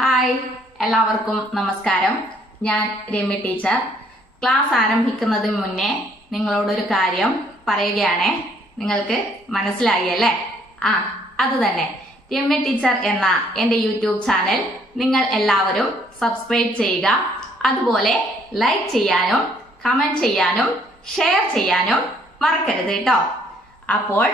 Hi, എല്ലാവർക്കും നമസ്കാരം. ഞാൻ രമ്യ ടീച്ചർ. ക്ലാസ് ആരംഭിക്കുന്നതിന് മുന്നേ നിങ്ങളോടൊരു കാര്യം പറയുകയാണേ. നിങ്ങൾക്ക് മനസ്സിലായല്ലേ? അത് തന്നെ. രമ്യ ടീച്ചർ എന്ന എൻ്റെ യൂട്യൂബ് ചാനൽ നിങ്ങൾ എല്ലാവരും സബ്സ്ക്രൈബ് ചെയ്യുക. അതുപോലെ ലൈക്ക് ചെയ്യാനും കമന്റ് ചെയ്യാനും ഷെയർ ചെയ്യാനും മറക്കരുത് കേട്ടോ. അപ്പോൾ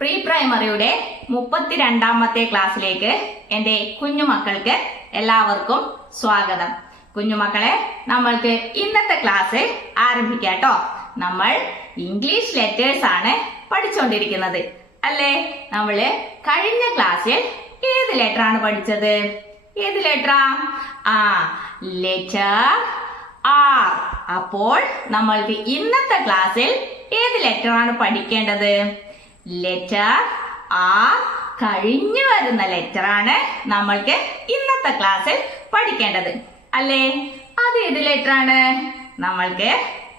പ്രീ പ്രൈമറിയുടെ 32ാമത്തെ ക്ലാസ്സിലേക്ക് എൻ്റെ കുഞ്ഞുമക്കൾക്ക് എല്ലാവർക്കും സ്വാഗതം. കുഞ്ഞുമക്കളെ, നമ്മൾക്ക് ഇന്നത്തെ ക്ലാസ് ആരംഭിക്കാം കേട്ടോ. നമ്മൾ ഇംഗ്ലീഷ് ലെറ്റേഴ്സ് ആണ് പഠിച്ചുകൊണ്ടിരിക്കുന്നത് അല്ലേ? നമ്മള് കഴിഞ്ഞ ക്ലാസ്സിൽ ഏത് ലെറ്റർ ആണ് പഠിച്ചത്? ഏത് ലെറ്ററാ? Letter R. അപ്പോൾ നമ്മൾക്ക് ഇന്നത്തെ ക്ലാസ്സിൽ ഏത് ലെറ്റർ ആണ് പഠിക്കേണ്ടത്? Letter R. കഴിഞ്ഞു വരുന്ന ലെറ്റർ ആണ് നമ്മൾക്ക് ഇന്നത്തെ ക്ലാസ്സിൽ പഠിക്കേണ്ടത് അല്ലേ? അത് ഏത് ലെറ്റർ ആണ്? നമ്മൾക്ക്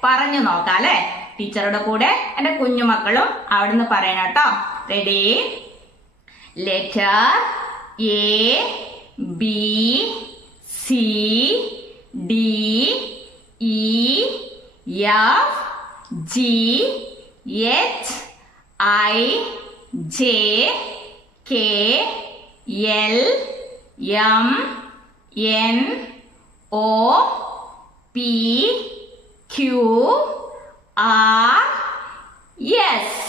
പറഞ്ഞു നോക്കാം അല്ലെ? ടീച്ചറുടെ കൂടെ എന്റെ കുഞ്ഞുമക്കളും അവിടുന്ന് പറയണം കേട്ടോ. Ready? Letter A, B, C, D, E, F, G, H, I, J, K, L, M, N, O, P, Q, R, S.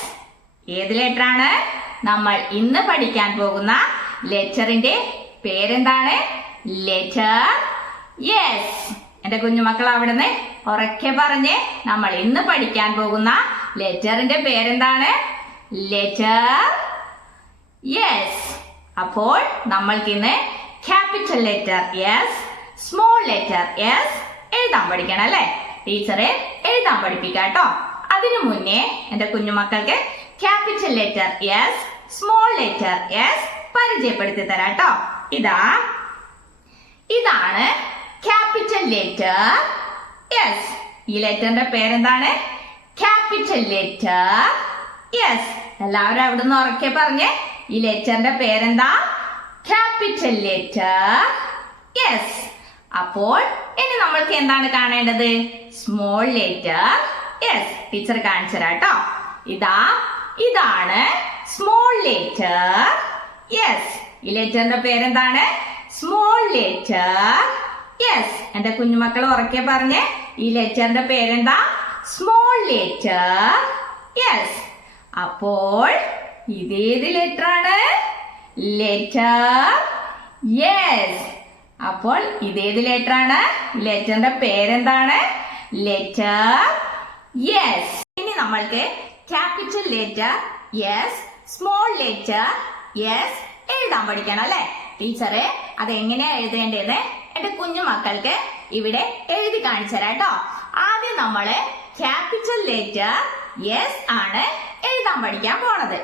ഏത് ലെറ്റർ ആണ്? നമ്മൾ ഇന്ന് പഠിക്കാൻ പോകുന്ന ലെറ്ററിന്റെ പേരെന്താണ്? Letter S. എന്റെ കുഞ്ഞുമക്കൾ അവിടുന്ന് ഉറക്കെ പറഞ്ഞ് നമ്മൾ ഇന്ന് പഠിക്കാൻ പോകുന്ന ലെറ്ററിന്റെ പേരെന്താണ്? Letter S. അപ്പോൾ നമ്മൾക്ക് ഇന്ന് capital letter S, small letter S എഴുതാൻ പഠിക്കണം അല്ലെ? ടീച്ചറെ എഴുതാൻ പഠിപ്പിക്കാം കേട്ടോ. അതിനു മുന്നേ എന്റെ കുഞ്ഞുമക്കൾക്ക് capital letter S, small letter S പരിചയപ്പെടുത്തി തരാം കേട്ടോ. ഇതാണ് ക്യാപിറ്റൽ ലെറ്റർ എസ്. ഈ ലെറ്ററിന്റെ പേരെന്താണ്? Capital letter S. എല്ലാവരും അവിടുന്ന് ഉറക്കെ പറഞ്ഞേ, ഈ ലെറ്ററിന്റെ പേരെന്താ? Capital letter S. അപ്പോൾ ഇനി നമ്മൾക്ക് എന്താണ് കാണേണ്ടത്? Small letter S. ടീച്ചർ കാണിച്ചു തരാം കേട്ടോ. ഇതാണ് സ്മോൾ ലെറ്റർ എസ്. ഈ ലെറ്ററിന്റെ പേരെന്താണ്? Small letter S. എന്റെ കുഞ്ഞുമക്കൾ ഉറക്കെ പറഞ്ഞേ, ഈ ലെറ്ററിന്റെ പേരെന്താ? Small letter S. അപ്പോൾ ഇതേത് ലെറ്റർ ആണ്? Letter S. അപ്പോൾ ഇതേത് ലെറ്റർ ആണ്? ലെറ്ററിന്റെ പേരെന്താണ്? Letter S. ഇനി നമ്മൾക്ക് capital letter S, small letter S എഴുതാൻ പഠിക്കണം അല്ലെ? ടീച്ചറെ അത് എങ്ങനെയാ എഴുതേണ്ടത് എന്റെ കുഞ്ഞുമക്കൾക്ക് ഇവിടെ എഴുതി കാണിച്ചു തരാം കേട്ടോ. ആദ്യം നമ്മള് ക്യാപിറ്റൽ ലെറ്റർ എസ് ആണ് എഴുതാൻ പഠിക്കാൻ പോണത്.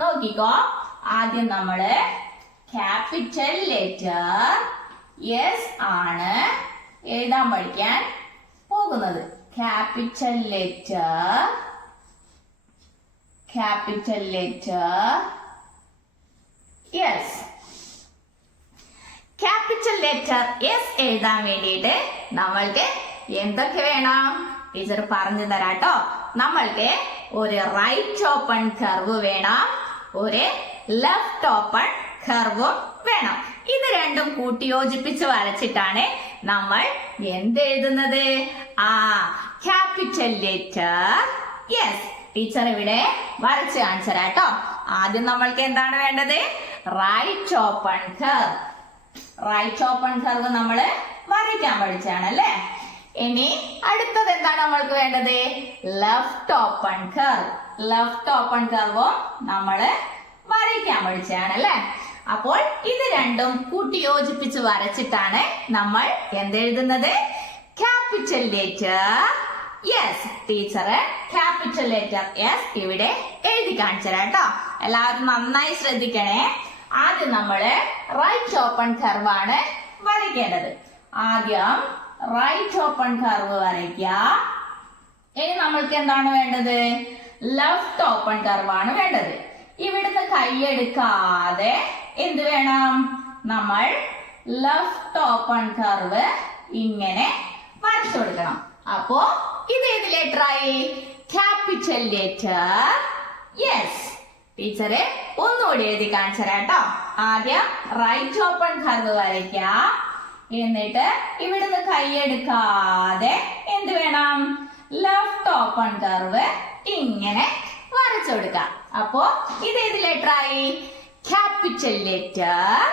നോക്കിക്കോ. ആദ്യം നമ്മള് ക്യാപിറ്റൽ ലെറ്റർ എസ് ആണ് എഴുതാൻ പഠിക്കാൻ പോകുന്നത്. Capital letter S. Capital letter S എഴുതാൻ വേണ്ടിയിട്ട് നമ്മൾക്ക് എന്തൊക്കെ വേണം? ടീച്ചർ പറഞ്ഞു തരാം കേട്ടോ. നമ്മൾക്ക് ഒരു റൈറ്റ് ഓപ്പൺ കർവ് വേണം, ഒരു ലെഫ്റ്റ് ഓപ്പൺ കർവും വേണം. ഇത് രണ്ടും കൂട്ടി യോജിപ്പിച്ച് വരച്ചിട്ടാണ് നമ്മൾ എന്തെഴുതുന്നത്? Capital letter S. ടീച്ചർ ഇവിടെ വരച്ച് കാണിച്ചു തരാം കേട്ടോ. ആദ്യം നമ്മൾക്ക് എന്താണ് വേണ്ടത്? Right open curve. Right open curve നമ്മൾ വരയ്ക്കാൻ പഠിച്ചാണ് അല്ലേ? ഇനി അടുത്തത് എന്താണ് നമ്മൾക്ക് വേണ്ടത്? Left open curve. Left open കർവും നമ്മള് വരയ്ക്കാൻ പഠിച്ചാണ് അല്ലേ? അപ്പോൾ ഇത് രണ്ടും കൂട്ടി യോജിപ്പിച്ച് വരച്ചിട്ടാണ് നമ്മൾ എന്തെഴുതുന്നത്? Capital letter S. Teacher capital letter S ഇവിടെ എഴുതി കാണിച്ചു തരാം കേട്ടോ. എല്ലാവരും നന്നായി ശ്രദ്ധിക്കണേ. ആദ്യം നമ്മള് റൈറ്റ് ഓപ്പൺ കർവ് ആണ് വരയ്ക്കേണ്ടത്. ആദ്യം റൈറ്റ് ഓപ്പൺ കർവ് വരയ്ക്കുക. ഇനി നമ്മൾക്ക് എന്താണ് വേണ്ടത്? ലെഫ്റ്റ് ഓപ്പൺ കർവ് ആണ് വേണ്ടത്. ഇവിടുന്ന് കൈയെടുക്കാതെ എന്ത് വേണം? നമ്മൾ ലെഫ്റ്റ് ഓപ്പൺ കർവ് ഇങ്ങനെ വരച്ചു കൊടുക്കണം. അപ്പോ ഇത് ഏത് ലെറ്റർ ആയി? Capital letter. യെസ്. ടീച്ചറെ ഒന്നുകൂടി എഴുതി കാണിച്ചു തരാം കേട്ടോ. ആദ്യം റൈറ്റ് ഓപ്പൺ കർവ് വരയ്ക്കാം. എന്നിട്ട് ഇവിടുന്ന് കൈയെടുക്കാതെ എന്ത് വേണം? ലെഫ്റ്റ് ഓപ്പൺ കർവ് ഇങ്ങനെ വരച്ചു കൊടുക്കാം. അപ്പോ ഇത് ഏത് ലെറ്റർ ആയി? Capital letter.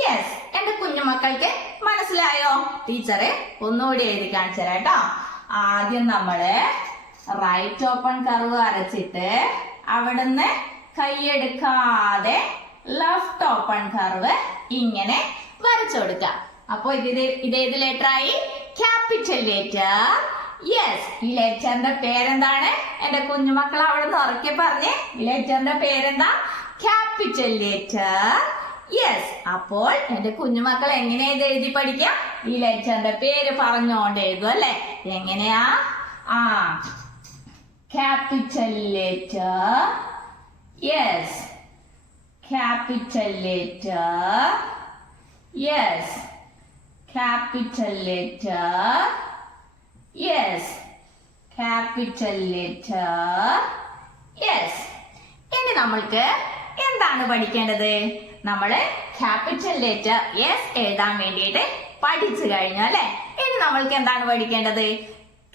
യെസ്. എന്റെ കുഞ്ഞുമക്കൾക്ക് മനസ്സിലായോ? ടീച്ചറെ ഒന്നുകൂടി എഴുതി കാണിച്ചു തരാം കേട്ടോ. ആദ്യം നമ്മള് റൈറ്റ് ഓപ്പൺ കർവ് വരച്ചിട്ട് അവിടുന്ന് കൈയെടുക്കാതെ ലെഫ്റ്റ് ഓപ്പൺ കർവ് ഇങ്ങനെ വരച്ചു കൊടുക്കാം. അപ്പൊ ഇതേത് ലെറ്റർ ആയി? Capital letter. യെസ്. ഈ ലെറ്ററിന്റെ പേരെന്താണ്? എന്റെ കുഞ്ഞുമക്കൾ അവിടെ നിന്ന് ഉറക്കെ പറഞ്ഞേ. ഈ ലെറ്ററിന്റെ പേരെന്താ? Capital letter. യെസ്. അപ്പോൾ എന്റെ കുഞ്ഞുമക്കൾ എങ്ങനെയാ ഇത് എഴുതി പഠിക്കാം? ഈ ലെറ്ററിന്റെ പേര് പറഞ്ഞോണ്ട് എഴുതും അല്ലെ? എങ്ങനെയാ? Capital letter. Yes. Capital letter. Yes. Capital letter. Yes. Capital letter. Yes. ഇനി നമ്മൾക്ക് എന്താണ് പഠിക്കേണ്ടത്? നമ്മള് ക്യാപിറ്റൽ ലെറ്റർ എസ് എഴുതാൻ വേണ്ടിയിട്ട് പഠിച്ചു കഴിഞ്ഞു അല്ലെ? ഇനി നമ്മൾക്ക് എന്താണ് പഠിക്കേണ്ടത്?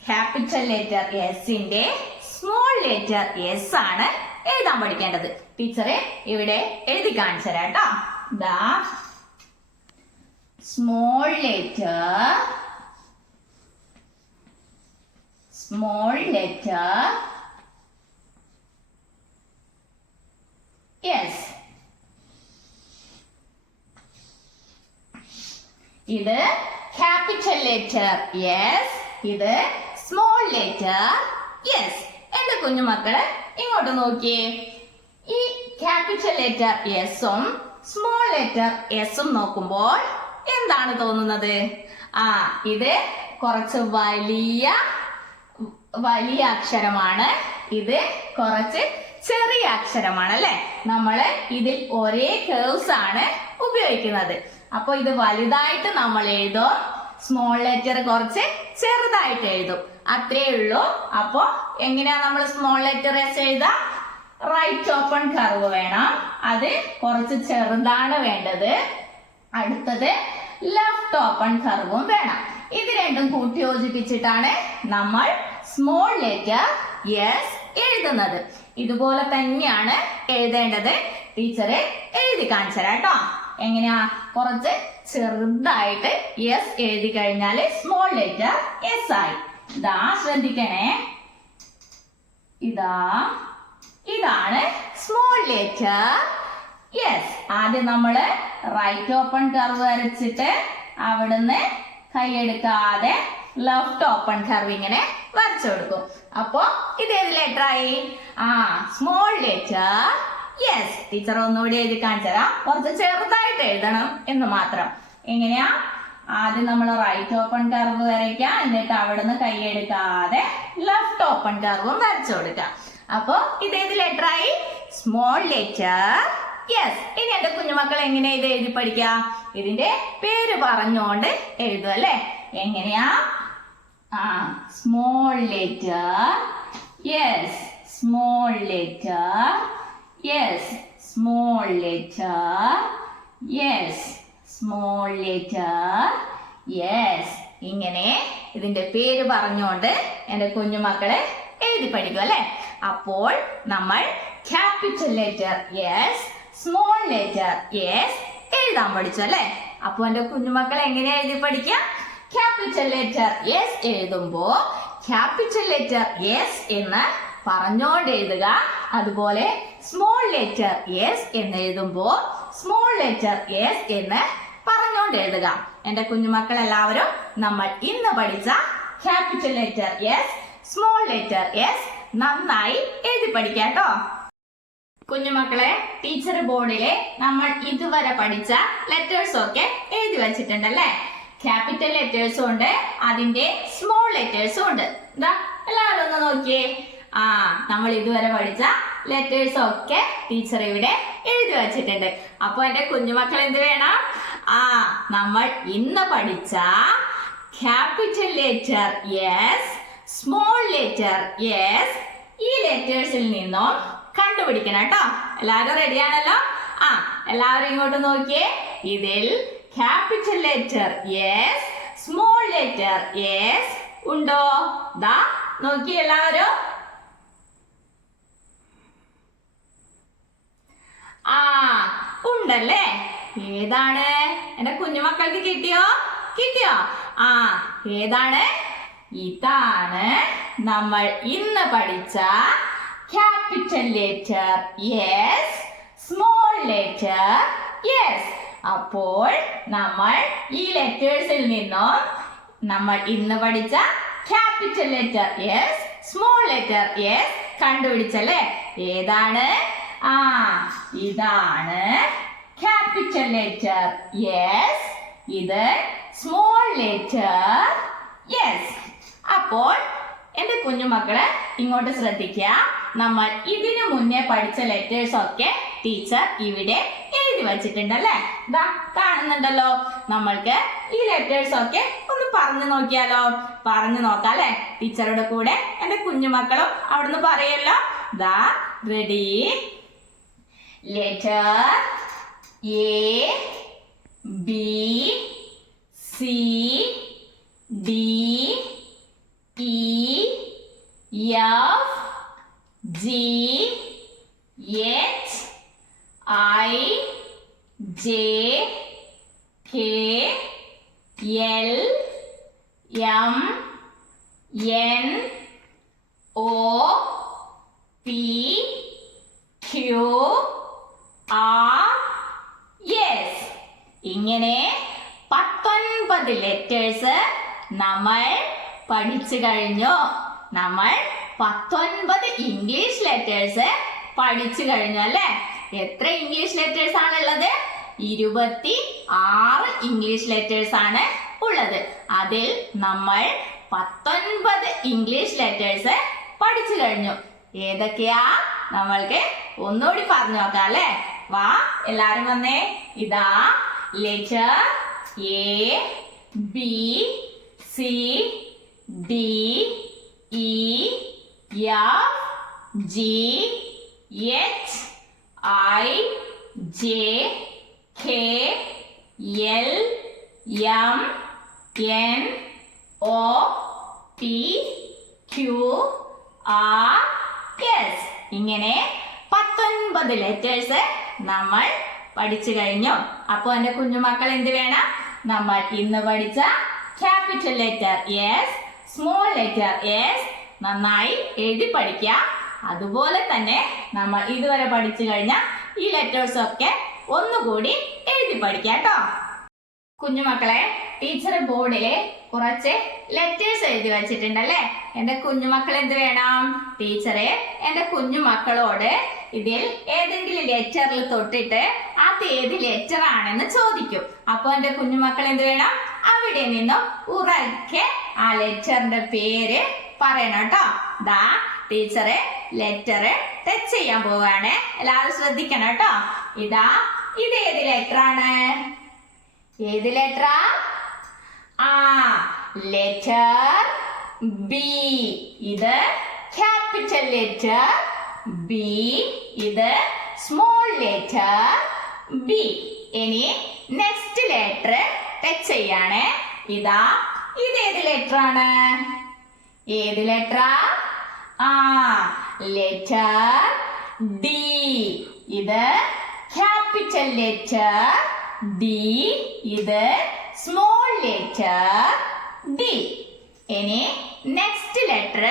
ക്യാപിറ്റൽ ലെറ്റർ എസിന്റെ സ്മോൾ ലെറ്റർ എസ് ആണ് എഴുതാൻ പഠിക്കേണ്ടത്. ടീച്ചറെ ഇവിടെ എഴുതി കാണിച്ചു തരാം കേട്ടോ. ദാ small letter, small letter S. ഇത് ക്യാപിറ്റൽ ലെറ്റർ എസ്, ഇത് സ്മോൾ ലെറ്റർ എസ്. എന്റെ കുഞ്ഞുമക്കള് ഇങ്ങോട്ട് നോക്കിയേ. ഈ ക്യാപിറ്റൽ ലെറ്റർ എസും സ്മോൾ ലെറ്റർ എസും നോക്കുമ്പോൾ എന്താണ് തോന്നുന്നത്? ഇത് കുറച്ച് വലിയ അക്ഷരമാണ്, ഇത് കുറച്ച് ചെറിയ അക്ഷരമാണ് അല്ലെ? നമ്മള് ഇതിൽ ഒരേ കേർവ്സ് ആണ് ഉപയോഗിക്കുന്നത്. അപ്പൊ ഇത് വലുതായിട്ട് നമ്മൾ എഴുതും, സ്മോൾ ലെറ്റർ കുറച്ച് ചെറുതായിട്ട് എഴുതും, അത്രേ ഉള്ളൂ. അപ്പൊ എങ്ങനെയാ നമ്മൾ സ്മോൾ ലെറ്റർ എസ് എഴുതാം? റൈറ്റ് ഓപ്പൺ കർവ് വേണം, അത് കുറച്ച് ചെറുതാണ് വേണ്ടത്. അടുത്തത് ലെഫ്റ്റ് ഓപ്പൺ കർവും വേണം. ഇത് രണ്ടും കൂട്ടി യോജിപ്പിച്ചിട്ടാണ് നമ്മൾ സ്മോൾ ലെറ്റർ എസ് എഴുതുന്നത്. ഇതുപോലെ തന്നെയാണ് എഴുതേണ്ടത്. ടീച്ചറെ എഴുതി കാണിച്ചു തരാം കേട്ടോ. എങ്ങനെയാ? കുറച്ച് ചെറുതായിട്ട് എസ് എഴുതി കഴിഞ്ഞാല് സ്മോൾ ലെറ്റർ എസ് ആയി. ഇതാ ശ്രദ്ധിക്കണേ, ഇതാണ് സ്മോൾ ലെറ്റർ എസ്. ആദ്യം നമ്മള് റൈറ്റ് ഓപ്പൺ കർവ് വരച്ചിട്ട് അവിടുന്ന് കൈയെടുക്കാതെ ലെഫ്റ്റ് ഓപ്പൺ കർവ് ഇങ്ങനെ വരച്ചു കൊടുക്കും. അപ്പൊ ഇത് ഏത് ലെറ്റർ ആയി? Small letter yes. ടീച്ചർ ഒന്നുകൂടി എഴുതി കാണിച്ചു തരാം. കുറച്ച് ചെറുതായിട്ട് എഴുതണം എന്ന് മാത്രം. എങ്ങനെയാ? ആദ്യം നമ്മൾ റൈറ്റ് ഓപ്പൺ കർവ് വരയ്ക്കാം, എന്നിട്ട് അവിടുന്ന് കൈയെടുക്കാതെ ലെഫ്റ്റ് ഓപ്പൺ കർവും വരച്ചു കൊടുക്കാം. അപ്പൊ ഇതേത് ലെറ്റർ ആയി? Small letter yes. ഇനി എന്റെ കുഞ്ഞുമക്കൾ എങ്ങനെ ഇത് എഴുതി പഠിക്കാം? ഇതിന്റെ പേര് പറഞ്ഞുകൊണ്ട് എഴുതും അല്ലെ? എങ്ങനെയാ? Small letter yes, small letter yes, small letter yes, small letter yes. ഇങ്ങനെ ഇതിന്റെ പേര് പറഞ്ഞുകൊണ്ട് എന്റെ കുഞ്ഞുമക്കളെ എഴുതി പഠിക്കും അല്ലെ? അപ്പോൾ നമ്മൾ capital letter S, small letter S എഴുതാൻ പഠിച്ചു അല്ലെ? അപ്പൊ എന്റെ കുഞ്ഞുമക്കൾ എങ്ങനെയാ എഴുതി പഠിക്കുക? ക്യാപിറ്റൽ ലെറ്റർ എസ് എഴുതുമ്പോ ക്യാപിറ്റൽ ലെറ്റർ എസ് എന്ന് പറഞ്ഞോണ്ട് എഴുതുക. അതുപോലെ സ്മോൾ ലെറ്റർ എസ് എന്ന് എഴുതുമ്പോ സ്മോൾ ലെറ്റർ എസ് എന്ന് പറഞ്ഞോണ്ട് എഴുതുക. എന്റെ കുഞ്ഞുമക്കൾ എല്ലാവരും നമ്മൾ ഇന്ന് പഠിച്ച capital letter S, small letter S നന്നായി എഴുതി പഠിക്കാട്ടോ. കുഞ്ഞുമക്കളെ, ടീച്ചർ ബോർഡിലെ നമ്മൾ ഇതുവരെ പഠിച്ച ലെറ്റേഴ്സ് ഒക്കെ എഴുതി വെച്ചിട്ടുണ്ടല്ലേ? ക്യാപിറ്റൽ ലെറ്റേഴ്സും ഉണ്ട്, അതിന്റെ സ്മോൾ ലെറ്റേഴ്സും ഉണ്ട്. എന്താ എല്ലാവരും ഒന്ന് നോക്കിയേ. നമ്മൾ ഇതുവരെ പഠിച്ച ലെറ്റേഴ്സ് ഒക്കെ ടീച്ചർ ഇവിടെ എഴുതി വെച്ചിട്ടുണ്ട്. അപ്പൊ എന്റെ കുഞ്ഞുമക്കൾ എന്ത് വേണം? നമ്മൾ ഇന്ന് പഠിച്ച capital letter S, small letter S, ഈ ലെറ്റേഴ്സിൽ നിന്നും കണ്ടുപിടിക്കണം കേട്ടോ. എല്ലാവരും റെഡിയാണല്ലോ? എല്ലാവരും ഇങ്ങോട്ട് നോക്കിയേ. ഇതിൽ capital letter S, small letter S ഉണ്ടോ? ദാ നോക്കിയേ എല്ലാവരും. ഉണ്ടല്ലേ. ഏതാണ്? എന്റെ കുഞ്ഞുമക്കൾക്ക് കിട്ടിയോ? ഏതാണ്? ഇതാണ് നമ്മൾ ഇന്ന് പഠിച്ച capital letter S, small letter S. അപ്പോൾ നമ്മൾ ഈ ലെറ്റേഴ്സിൽ നിന്നും നമ്മൾ ഇന്ന് പഠിച്ച capital letter S, small letter S കണ്ടുപിടിച്ചല്ലേ? ഏതാണ്? ഇതാണ് ക്യാപിറ്റൽ ലെറ്റർ എസ്, ഇത് സ്മോൾ ലെറ്റർ എസ്. അപ്പോൾ എന്റെ കുഞ്ഞുമക്കള് ഇങ്ങോട്ട് ശ്രദ്ധിക്കുക. നമ്മൾ ഇതിനു മുന്നേ പഠിച്ച ലെറ്റേഴ്സ് ഒക്കെ ടീച്ചർ ഇവിടെ എഴുതി വച്ചിട്ടുണ്ടല്ലേ? ഇതാ കാണുന്നുണ്ടല്ലോ. നമ്മൾക്ക് ഈ ലെറ്റേഴ്സ് ഒക്കെ ഒന്ന് പറഞ്ഞു നോക്കിയാലോ? പറഞ്ഞു നോക്കാം അല്ലെ? ടീച്ചറുടെ കൂടെ എന്റെ കുഞ്ഞുമക്കളും അവിടുന്ന് പറയല്ലോ. ദാ ready. Letter A, B, C, D, E, F, G, H, I, J, K, L, M, N, O, P, Q, R, S. ഇങ്ങനെ 19 ലെറ്റേഴ്സ് നമ്മൾ പഠിച്ചു കഴിഞ്ഞു. നമ്മൾ 19 ഇംഗ്ലീഷ് ലെറ്റേഴ്സ് പഠിച്ചു കഴിഞ്ഞു അല്ലേ? എത്ര ഇംഗ്ലീഷ് ലെറ്റേഴ്സ് ആണുള്ളത്? 26 ഇംഗ്ലീഷ് ലെറ്റേഴ്സ് ആണ് ഉള്ളത്. അതിൽ നമ്മൾ 19 ഇംഗ്ലീഷ് ലെറ്റേഴ്സ് പഠിച്ചു കഴിഞ്ഞു. ഏതൊക്കെയാ? നമ്മൾക്ക് ഒന്നുകൂടി പറഞ്ഞു നോക്കാം അല്ലേ? വാ എല്ലാരും വന്നേ. ഇതാ letter A, B, C, D, E, F, G, H, I, J, K, L, M, N, O, P, Q, R, S. ഇങ്ങനെ 19 ലെറ്റേഴ്സ് നമ്മൾ പഠിച്ചു കഴിഞ്ഞു. അപ്പൊ എന്റെ കുഞ്ഞുമക്കൾ എന്ത് വേണം? നമ്മൾ ഇന്ന് പഠിച്ച capital letter S, small letter S നന്നായി എഴുതി പഠിക്കുക. അതുപോലെ തന്നെ നമ്മൾ ഇതുവരെ പഠിച്ചു കഴിഞ്ഞ ഈ ലെറ്റേഴ്സ് ഒക്കെ ഒന്നുകൂടി എഴുതി പഠിക്കുക കേട്ടോ. കുഞ്ഞുമക്കളെ, ടീച്ചർ ബോർഡില് കുറച്ച് ലെറ്റേഴ്സ് എഴുതി വെച്ചിട്ടുണ്ടല്ലേ? എന്റെ കുഞ്ഞുമക്കൾ എന്ത് വേണം? ടീച്ചറെ എന്റെ കുഞ്ഞുമക്കളോട് ഇതിൽ ഏതെങ്കിലും ലെറ്ററിൽ തൊട്ടിട്ട് അത് ഏത് ലെറ്റർ ആണെന്ന് ചോദിക്കും. അപ്പൊ എന്റെ കുഞ്ഞുമക്കൾ എന്ത് വേണം? അവിടെ നിന്നും ഉറക്കെ ആ ലെറ്ററിന്റെ പേര് പറയണം കേട്ടോ. ദാ ടീച്ചറെ ലെറ്റർ ടച്ച് ചെയ്യാൻ പോവാണ്. എല്ലാവരും ശ്രദ്ധിക്കണം കേട്ടോ. ഇതാ ഇത് ഏത് ലെറ്റർ ആണ്? ഏത് ലെറ്ററാ? Letter B. ഇത് ക്യാപിറ്റൽ ലെറ്റർ ബി. ഇത് സ്മോൾ ലെറ്റർ ബി. ഇനി നെക്സ്റ്റ് ലെറ്റർ ടച്ച് ചെയ്യാണ്. ഇതാ ഇത് ഏത് ലെറ്റർ ആണ്? ഏത് ലെറ്ററാ? Letter D. ഇത് ക്യാപിറ്റൽ ലെറ്റർ ഡി. ഇത് സ്മോൾ ലെറ്റർ ഡി. ഇനി നെക്സ്റ്റ് ലെറ്റർ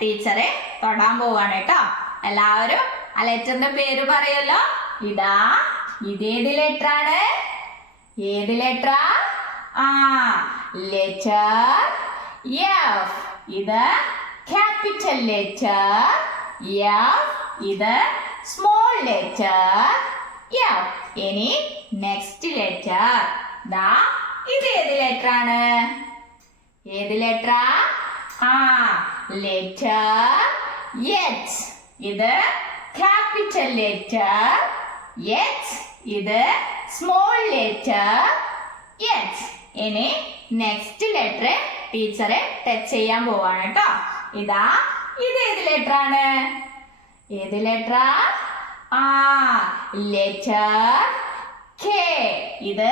ടീച്ചറെ തൊടാൻ പോവാണ് കേട്ടോ. എല്ലാവരും ആ ലെറ്ററിന്റെ പേര് പറയല്ലോ. ഇതാ ഇതേത് ലെറ്റർ ആണ്? ഏത് ലെറ്ററാ? Letter F. ഇത് ക്യാപിറ്റൽ ലെറ്റർ എഫ്. ഇത് സ്മോൾ ലെറ്റർ എഫ്. ഇനി നെക്സ്റ്റ് ലെറ്റർ ദാ ഇത് ഏത് ലെറ്റർ ആണ്? ഏത് ലെറ്ററാ? Letter H. ഇത് ക്യാപിറ്റൽ ലെറ്റർ എച്ച്. ഇത് സ്മോൾ ലെറ്റർ എച്ച്. ഇനി നെക്സ്റ്റ് ലെറ്റർ ടീച്ചർ ടച്ച് ചെയ്യാൻ പോവാണ് കേട്ടോ. ഇതാ ഇത് ഏത് ലെറ്റർ ആണ്? ഏത് ലെറ്റർ? Letter K. ഇത്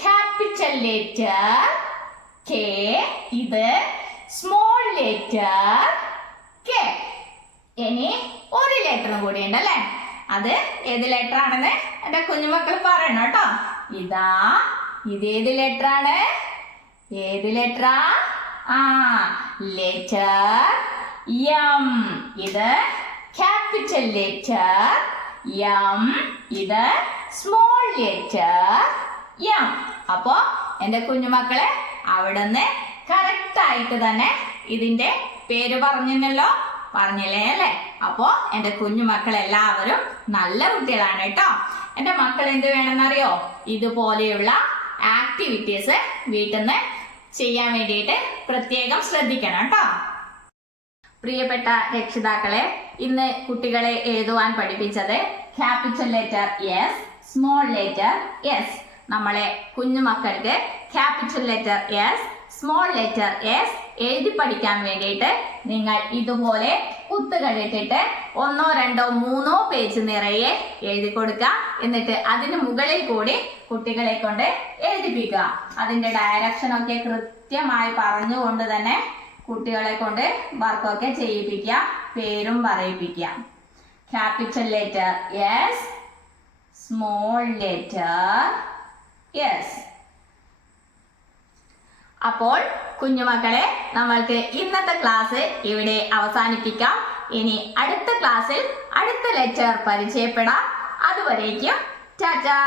ക്യാപിറ്റൽ ലെറ്റർ കെ. ഇത് സ്മോൾ ലെറ്റർ കെ. ഇനി ഒരു ലെറ്ററും കൂടി ഉണ്ട് അല്ലേ? അത് ഏത് ലെറ്റർ ആണെന്ന് എന്റെ കുഞ്ഞുമക്കൾ പറയണം കേട്ടോ. ഇതാ ഇതേത് ലെറ്റർ ആണ്? ഏത് ലെറ്ററാ? Letter M. ഇത് ക്യാപിറ്റൽ ലെറ്റർ എം. ഇത് സ്മോൾ ലെറ്റർ എം. അപ്പോ എന്റെ കുഞ്ഞുമക്കളെ അവിടുന്ന് കറക്റ്റ് ആയിട്ട് തന്നെ ഇതിന്റെ പേര് പറഞ്ഞല്ലോ, പറഞ്ഞില്ലേ അല്ലേ? അപ്പോ എന്റെ കുഞ്ഞുമക്കൾ എല്ലാവരും നല്ല കുട്ടികളാണ് കേട്ടോ. എന്റെ മക്കൾ എന്ത് വേണമെന്നറിയോ? ഇതുപോലെയുള്ള ആക്ടിവിറ്റീസ് വീട്ടിൽ നിന്ന് ചെയ്യാൻ വേണ്ടിയിട്ട് പ്രത്യേകം ശ്രദ്ധിക്കണം കേട്ടോ. പ്രിയപ്പെട്ട രക്ഷിതാക്കളെ, ഇന്ന് കുട്ടികളെ എഴുതുവാൻ പഠിപ്പിച്ചത് capital letter S, small letter S. നമ്മളെ കുഞ്ഞുമക്കൾക്ക് capital letter S, small letter S എഴുതി പഠിക്കാൻ വേണ്ടിയിട്ട് നിങ്ങൾ ഇതുപോലെ കുത്തുകളിട്ടിട്ട് 1, 2, 3 പേജ് നിറയെ എഴുതി കൊടുക്കുക. എന്നിട്ട് അതിന് മുകളിൽ കൂടി കുട്ടികളെ കൊണ്ട് എഴുതിപ്പിക്കുക. അതിന്റെ ഡയറക്ഷൻ ഒക്കെ കൃത്യമായി പറഞ്ഞുകൊണ്ട് തന്നെ കുട്ടികളെ കൊണ്ട് വർക്കൊക്കെ ചെയ്യിപ്പിക്കുക, പേരും പറയിപ്പിക്കുക. Capital letter S, small letter S. അപ്പോൾ കുഞ്ഞുമക്കളെ, നമ്മൾക്ക് ഇന്നത്തെ ക്ലാസ് ഇവിടെ അവസാനിപ്പിക്കാം. ഇനി അടുത്ത ക്ലാസ്സിൽ അടുത്ത ലെറ്റർ പരിചയപ്പെടാം. അതുവരേക്കും ടാറ്റാ.